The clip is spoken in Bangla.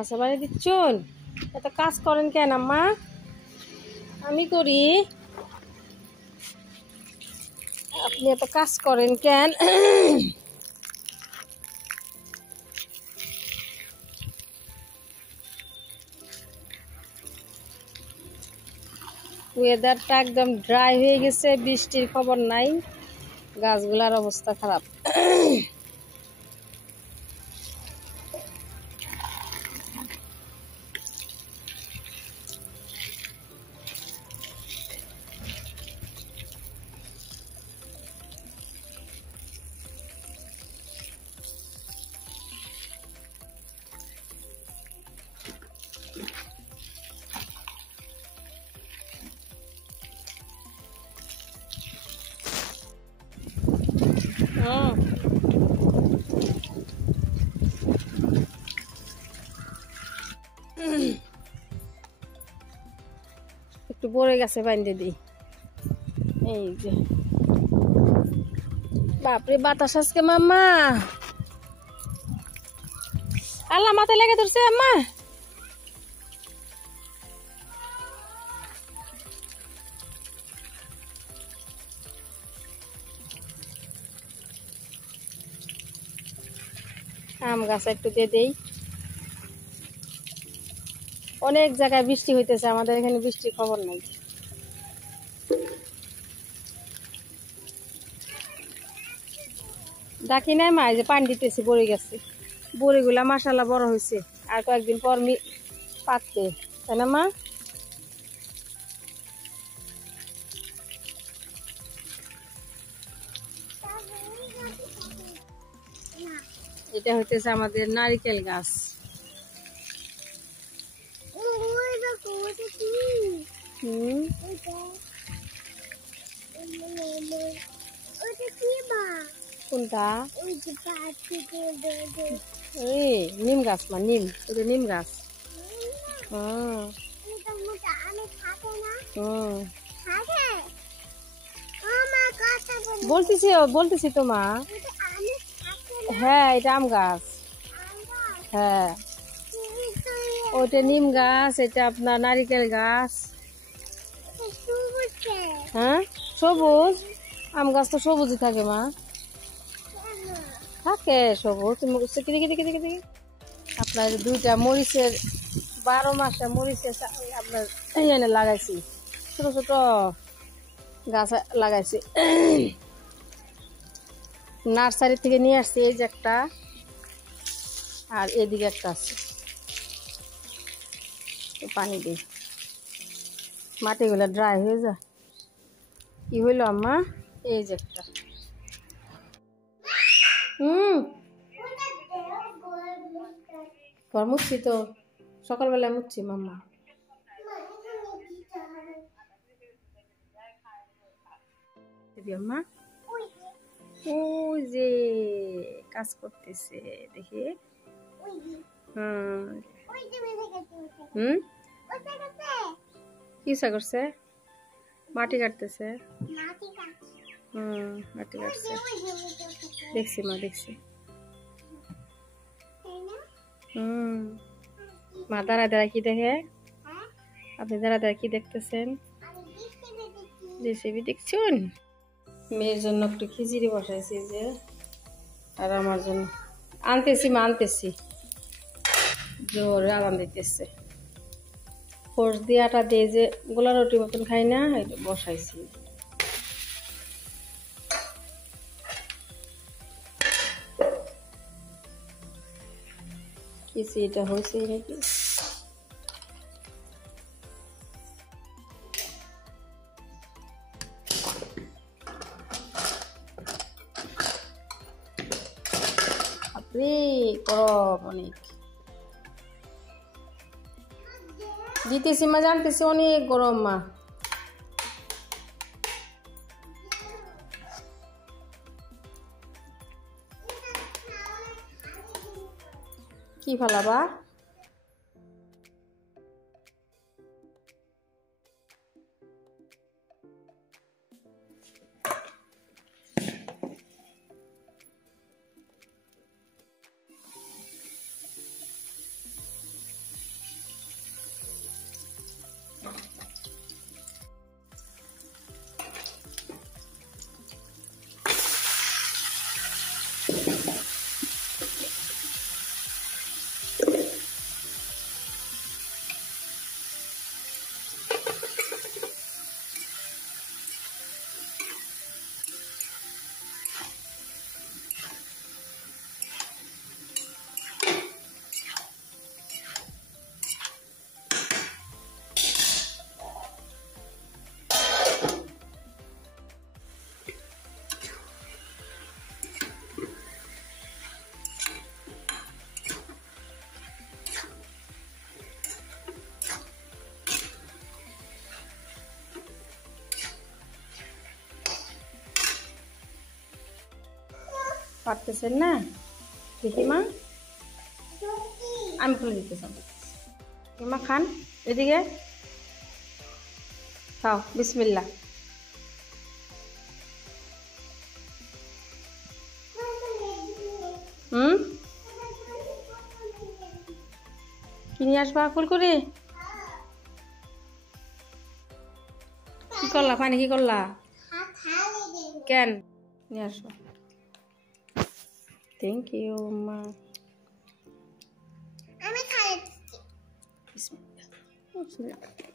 গাছে বাড়ি দিচ্ছুন, এত কাজ করেন কেন আম্মা? আমি করি, আপনি এত কাজ করেন কেন? ওয়েদারটা একদম ড্রাই হয়ে গেছে, বৃষ্টির খবর নাই, গাছগুলার অবস্থা খারাপ। একটু পড়ে গেছে, বাইন্দে দিই। এই যে বাপরে বাতাস আজকে মাম্মা, আল্লাহ মাথায় লেগে ধরছে আম্মা। আম গাছ একটু দিয়ে দেই। অনেক জায়গায় বৃষ্টি হইতেছে, আমাদের এখানে বৃষ্টির খবর নাই। ডাকি নাই মা, এই যে পানি দিতেছি, বড়ি গেছে। বড়িগুলা মাশাআল্লাহ বড় হয়েছে, আর কয়েকদিন পর পাকতে, তাই না মা? এটা হইতেছে আমাদের নারিকেল গাছ। কোনটা? নিম গাছ মা, নিম, এটা নিম গাছ। বলতেছি তো মা। হ্যাঁ, এটা আম গাছ। হ্যাঁ, ওইটা নিম গাছ, এটা আপনার নারিকেল গাছ। হ্যাঁ, সবুজ আম গাছ তো সবুজই থাকে মা, থাকে সবুজ। আপনার দুইটা মরিচের 12 মাসে মরিচের আপনার এনে লাগাইছি, ছোট ছোট গাছ লাগাইছি, নার্সারি থেকে নিয়ে আসছি। এই যে একটা, আর এদিকে একটা আছে। পানি দিই, মাটিগুলো ড্রাই হয়ে যায়। কি হইলো আম্মা? এই যে একটা। ঘর মুছছি তো, সকালবেলা মুছছি মাম্মা। আম্মা ওই যে কাজ করতেছে, দেখি। কি করছে? মাটি কাটতেছে। মাটি কাটছে, দেখছি মা, দেখছি। মা দাঁড়া দাঁড়া কি দেখে? আপনি দাঁড়া দাঁড়া কি দেখতেছেন? রেসিপি দেখছেন? মেয়ের জন্য একটু খিচুড়ি বসাইছি যে, আর আমার জন্য আনতেছি মা, আনতেছি, জোরে আরাম দিতেছে। ফোর্স দিয়ে আটা দিয়ে যে গোলা রুটি মতন খাই না, এটা বসাইছি। খিচুড়িটা হয়েছে নাকি? গরম অনেক, দিতেছি মা, জানতেছি অনেক গরম মা। কি ফালাবা? পারতেছেন না? দেখি মা, আমি খুলে দিতেছি। মা খান, এদিকে খাও, বিসমিল্লাহ। হুম, কি নিয়ে আসবা ফুলকুরি? কি করলা পানি, কি করলা? কেন নিয়ে আসবা? থ্যাংক ইউ মা। বিসমিল্লাহ।